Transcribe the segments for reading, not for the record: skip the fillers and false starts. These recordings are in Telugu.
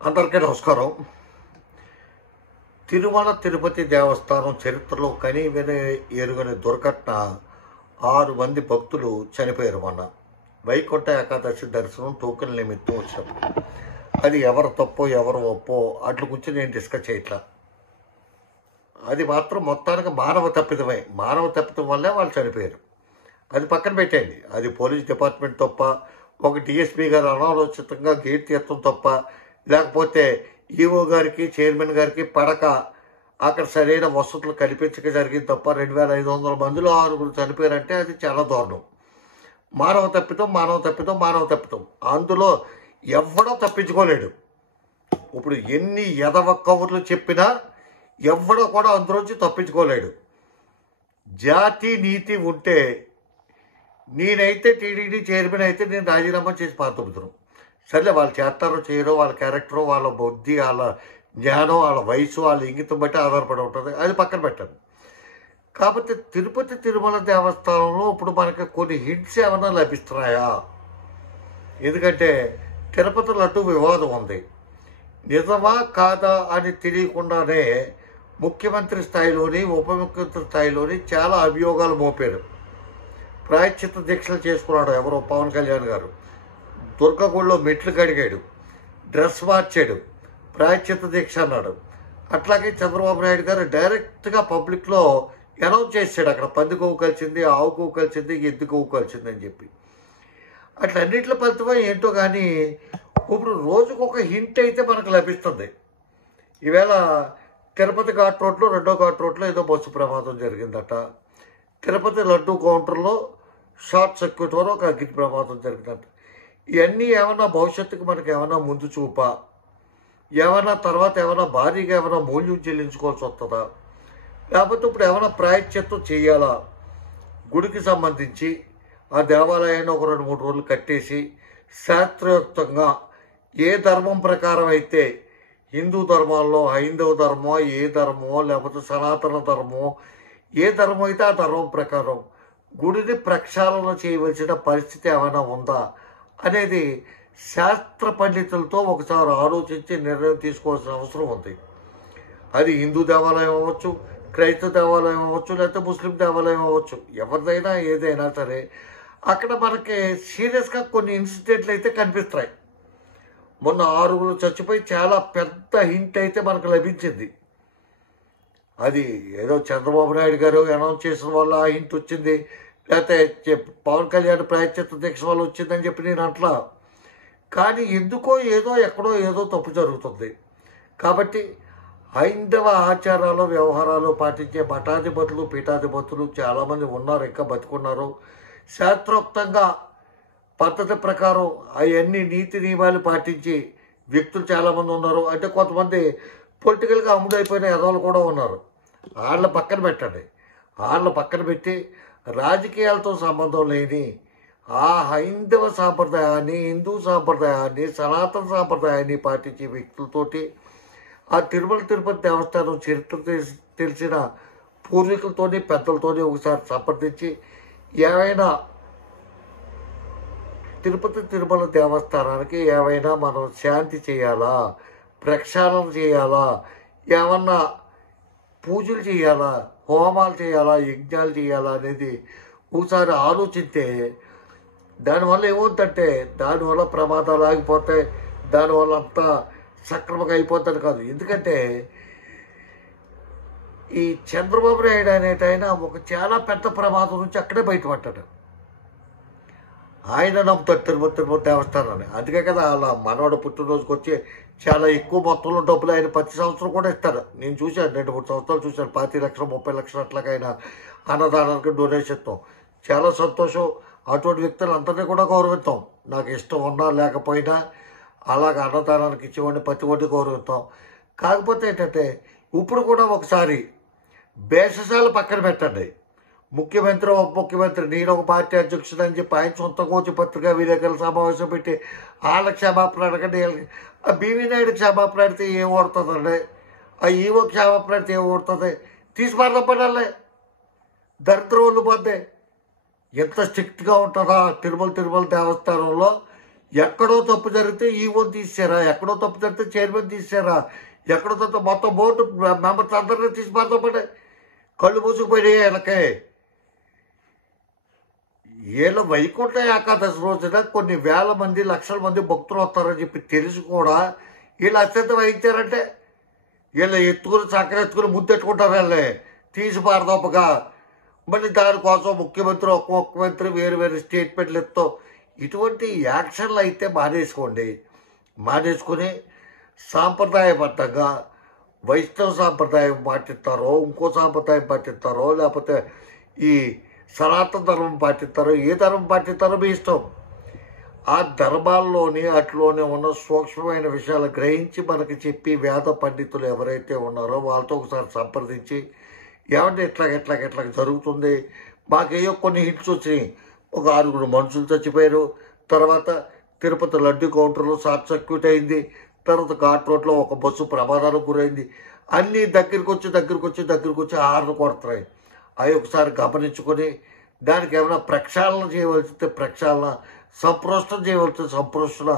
అందరికీ నమస్కారం. తిరుమల తిరుపతి దేవస్థానం చరిత్రలో కని విని ఎరుగని దుర్ఘటన 6 మంది భక్తులు చనిపోయారు మొన్న. వైకుంఠ ఏకాదశి దర్శనం టోకెన్ నిమిత్తం వచ్చినప్పుడు. అది ఎవరు తప్పో ఎవరు ఒప్పో అట్ల గురించి నేను డిస్కస్ చేయట్లా. అది మాత్రం మొత్తానికి మానవ తప్పిదమే. మానవ తప్పిదం వల్లే వాళ్ళు చనిపోయారు. అది పక్కన పెట్టేయండి. అది పోలీస్ డిపార్ట్మెంట్ తప్ప, ఒక డిఎస్పీ గారు అనాలోచితంగా గేట్ తీయటం తప్ప, లేకపోతే ఈఓ గారికి చైర్మన్ గారికి పడక అక్కడ సరైన వసతులు కల్పించక జరిగింది తప్ప 2500 మందిలో 6 చనిపోయారంటే అది చాలా దారుణం. మానవ తప్పిదం మానవ తప్పిదం మానవ తప్పిదం. అందులో ఎవడో తప్పించుకోలేడు. ఇప్పుడు ఎన్ని ఎదవ కబుర్లు చెప్పినా ఎవడో కూడా అందులోంచి తప్పించుకోలేడు. జాతి నీతి ఉంటే నేనైతే టీడీడీ చైర్మన్ అయితే నేను రాజీనామా చేసి పాల్గొడుతున్నాను. సరే వాళ్ళు చేస్తారో చేయరో, వాళ్ళ క్యారెక్టరు, వాళ్ళ బుద్ధి, వాళ్ళ జ్ఞానం, వాళ్ళ వయసు, వాళ్ళ ఇంగితం బట్టి ఆధారపడి ఉంటుంది. అది పక్కన పెట్టండి. కాకపోతే తిరుపతి తిరుమల దేవస్థానంలో ఇప్పుడు మనకి కొన్ని హింట్స్ ఏమైనా లభిస్తున్నాయా? ఎందుకంటే తిరుపతి లడ్డు వివాదం ఉంది. నిజమా కాదా అని తెలియకుండానే ముఖ్యమంత్రి స్థాయిలోని ఉప ముఖ్యమంత్రి స్థాయిలోని చాలా అభియోగాలు మోపారు. ప్రాయశ్చిత్త దీక్షలు చేసుకున్నాడు ఎవరో పవన్ కళ్యాణ్ గారు. దుర్గగుడిలో మెట్లు కడిగాడు, డ్రెస్ మార్చాడు, ప్రాయశ్చిత్త దీక్ష అన్నాడు. అట్లాగే చంద్రబాబు నాయుడు గారు డైరెక్ట్గా పబ్లిక్లో అనౌన్స్ చేశాడు, అక్కడ పంది కొవ్వు కలిసింది, ఆవు కొవ్వు కలిసింది, ఎద్దు కొవ్వు కలిసింది అని చెప్పి. అట్లా అన్నింటిలో ఫలితమో ఏంటో కానీ ఇప్పుడు రోజుకొక హింట్ అయితే మనకు లభిస్తుంది. ఈవేళ తిరుపతి ఘాట్ రోడ్లో, 2వ ఘాట్ రోడ్లో ఏదో బస్సు ప్రమాదం జరిగిందట. తిరుపతి లడ్డు కౌంటర్లో షార్ట్ సర్క్యూట్ వల్ల ఒక అగ్ని ప్రమాదం జరిగిందట. ఇవన్నీ ఏమన్నా భవిష్యత్తుకు మనకి ఏమైనా ముందు చూపా? ఏమైనా తర్వాత ఏమైనా భారీగా ఏమైనా మూల్యం చెల్లించుకోవాల్సి వస్తుందా? లేకపోతే ఇప్పుడు ఏమైనా ప్రాయశ్చిత్తం చేయాలా? గుడికి సంబంధించి ఆ దేవాలయాన్ని ఒక 2-3 రోజులు కట్టేసి శాస్త్రయుక్తంగా ఏ ధర్మం ప్రకారం అయితే, హిందూ ధర్మాల్లో హైందవ ధర్మమో, ఏ ధర్మమో, లేకపోతే సనాతన ధర్మమో, ఏ ధర్మం అయితే ఆ ధర్మం ప్రకారం గుడిని ప్రక్షాళన చేయవలసిన పరిస్థితి ఏమైనా ఉందా అనేది శాస్త్ర పండితులతో ఒకసారి ఆలోచించి నిర్ణయం తీసుకోవాల్సిన అవసరం ఉంది. అది హిందూ దేవాలయం అవ్వచ్చు, క్రైస్తవ దేవాలయం అవ్వచ్చు, లేకపోతే ముస్లిం దేవాలయం అవ్వచ్చు, ఎవరిదైనా ఏదైనా సరే అక్కడ మనకి సీరియస్గా కొన్ని ఇన్సిడెంట్లు అయితే కనిపిస్తాయి. మొన్న 6 చచ్చిపోయి చాలా పెద్ద హింట్ అయితే మనకు లభించింది. అది ఏదో చంద్రబాబు నాయుడు గారు అనౌన్స్ చేసిన వల్ల ఆ హింట్ వచ్చింది, లేకపోతే పవన్ కళ్యాణ్ ప్రాయశ్చిత్త దీక్ష వల్ల వచ్చిందని చెప్పి నేను అట్లా. కానీ ఎందుకో ఏదో ఎక్కడో ఏదో తప్పు జరుగుతుంది. కాబట్టి హైందవ ఆచారాలు వ్యవహారాలు పాటించే మఠాధిపతులు పీఠాధిపతులు చాలామంది ఉన్నారు, ఇంకా బతుకున్నారు. శాస్త్రోక్తంగా పద్ధతి ప్రకారం అవన్నీ నీతి నియమాలు పాటించి వ్యక్తులు చాలామంది ఉన్నారు. అంటే కొంతమంది పొలిటికల్గా అమ్ముడైపోయిన ఎదవలు కూడా ఉన్నారు. వాళ్ళ పక్కన పెట్టండి. వాళ్ళ పక్కన పెట్టి రాజకీయాలతో సంబంధం లేని ఆ హైందవ సాంప్రదాయాన్ని, హిందూ సాంప్రదాయాన్ని, సనాతన సాంప్రదాయాన్ని పాటించే వ్యక్తులతోటి ఆ తిరుపతి దేవస్థానం చరిత్ర తెలిసిన పూర్వీకులతోని పెద్దలతోని ఒకసారి సంప్రదించి ఏమైనా తిరుమల దేవస్థానానికి ఏమైనా మనం శాంతి చేయాలా, ప్రక్షాళన చేయాలా, ఏమన్నా పూజలు చేయాలా, హోమాలు చేయాలా, యజ్ఞాలు చేయాలా అనేది ఒకసారి ఆలోచిస్తే దానివల్ల ఏమవుతుందంటే దానివల్ల ప్రమాదాలు ఆగిపోతాయి, దానివల్ల అంతా సక్రమంగా అయిపోతుంది కాదు. ఎందుకంటే ఈ చంద్రబాబు నాయుడు అనేటైన ఒక చాలా పెద్ద ప్రమాదం నుంచి అక్కడే బయటపడ్డాడు. ఆయన నమ్ముతాడు తిరుపతి దేవస్థానాన్ని. అందుకే కదా అలా మనవాడు పుట్టినరోజుకి వచ్చి చాలా ఎక్కువ మొత్తంలో డబ్బులు ఆయన ప్రతి సంవత్సరం కూడా ఇస్తారు. నేను చూశాను, 2-3 సంవత్సరాలు చూశాను. 25 లక్షలు 30 లక్షలు అట్లాగా ఆయన అన్నదానానికి డొనేషన్తో. చాలా సంతోషం. అటువంటి వ్యక్తులు అందరినీ కూడా గౌరవిస్తాం. నాకు ఇష్టం ఉన్నా లేకపోయినా అలాగ అన్నదానానికి ఇచ్చేవాడిని ప్రతి ఒక్కటి గౌరవిస్తాం. కాకపోతే ఏంటంటే ఇప్పుడు కూడా ఒకసారి భేషజాలు పక్కన పెట్టండి. ముఖ్యమంత్రి ఉప ముఖ్యమంత్రి, నేను ఒక పార్టీ అధ్యక్షుడు అని చెప్పి ఆయన సొంతంగా వచ్చి పత్రికా విలేకరుల సమావేశం పెట్టి వాళ్ళ క్షమాపణ అడగండి. ఆ బీవీ నాయుడు క్షమాపణ అడితే ఏం ఓడుతుందండి? ఆ ఈవో క్షమాపణ అడితే ఏం ఓడుతుంది? తీసి పడాలి. దరిద్రం ఉండిపోద్ది. ఎంత స్ట్రిక్ట్గా ఉంటుందా తిరుమల దేవస్థానంలో ఎక్కడో తప్పు జరిగితే ఈవోని తీసారా, ఎక్కడో తప్పు జరిగితే చైర్మన్ తీసారా, ఎక్కడో తప్పు మొత్తం బోర్డు మెంబర్స్ అందరినీ తీసి పారదోపండి. కళ్ళు మూసుకుపోయినాయి వీళ్ళకే. వీళ్ళ వైకుంఠ ఏకాదశి రోజున కొన్ని వేల మంది లక్షల మంది భక్తులు వస్తారని చెప్పి తెలిసి కూడా వీళ్ళు అత్యంత వహించారంటే వీళ్ళు ఎత్తుకుని చక్కర ఎత్తుకుని ముద్దెట్టుకుంటారు. వీళ్ళే తీసి పారదోపగా మళ్ళీ దానికోసం ముఖ్యమంత్రి ఒక ముఖ్యమంత్రి వేరు వేరు స్టేట్మెంట్లు ఇస్తూ ఇటువంటి యాక్షన్లు అయితే మానేసుకుని సాంప్రదాయబద్ధంగా వైష్ణవ సాంప్రదాయం పాటిస్తారో, ఇంకో సాంప్రదాయం పాటిస్తారో, లేకపోతే ఈ సనాతన ధర్మం పాటిస్తారో, ఏ ధర్మం పాటిస్తారో మీ ఇష్టం. ఆ ధర్మాల్లోని అట్లోనే ఉన్న సూక్ష్మమైన విషయాలు గ్రహించి మనకి చెప్పి వేద పండితులు ఎవరైతే ఉన్నారో వాళ్ళతో ఒకసారి సంప్రదించి ఏమంటే ఇట్లా జరుగుతుంది, మాకేయో కొన్ని హిట్స్ వచ్చినాయి. ఒక 6 మనుషులు చచ్చిపోయారు, తర్వాత తిరుపతి లడ్డు కౌంటర్లో షార్ట్ సర్క్యూట్ అయింది, తర్వాత ఘాట్ రోడ్లో ఒక బస్సు ప్రమాదానికి గురైంది. అన్నీ దగ్గరికి వచ్చి హార్న్ కొడుతున్నాయి. అవి ఒకసారి గమనించుకొని దానికి ఏమైనా ప్రక్షాళన చేయవలసితే ప్రక్షాళన, సంప్రోషణ చేయవలసిన సంప్రోషణ,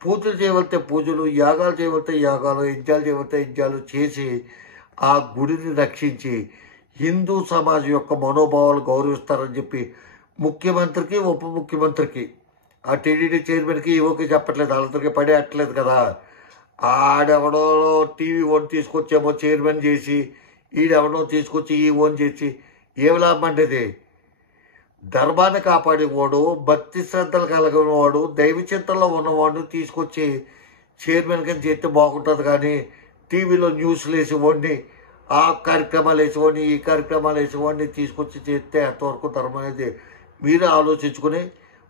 పూజలు చేయవలతే పూజలు, యాగాలు చేయవలతే యాగాలు, యజ్ఞాలు చేయవలతే యజ్ఞాలు చేసి ఆ గుడిని రక్షించి హిందూ సమాజం యొక్క మనోభావాలు గౌరవిస్తారని చెప్పి ముఖ్యమంత్రికి, ఉప ముఖ్యమంత్రికి, ఆ టీడీడీ చైర్మన్కి, ఈవోకి చెప్పట్లేదు, వాళ్ళందరికీ పడే అట్లేదు కదా. ఆడెవడో టీవీ ఓన్ తీసుకొచ్చేమో చైర్మన్ చేసి, ఈడెవడో తీసుకొచ్చి ఈవోన్ చేసి ఏమి లాభం అంటే? ధర్మాన్ని కాపాడేవాడు, భక్తి శ్రద్ధలు కలిగిన వాడు, దైవ చింతనలో ఉన్నవాడు తీసుకొచ్చి చైర్మన్ కింద చేస్తే బాగుంటుంది. కానీ టీవీలో న్యూస్లు వేసేవాడిని, ఆ కార్యక్రమాలు వేసేవాడిని, ఈ కార్యక్రమాలు వేసేవాడిని తీసుకొచ్చి చేస్తే అంతవరకు ధర్మం అనేది మీరే ఆలోచించుకుని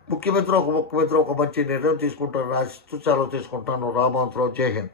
ముఖ్యమంత్రి ఒక మంచి నిర్ణయం తీసుకుంటారని ఆశిస్తూ సెలవు తీసుకుంటాను. రామాంతరావు. జై హింద్.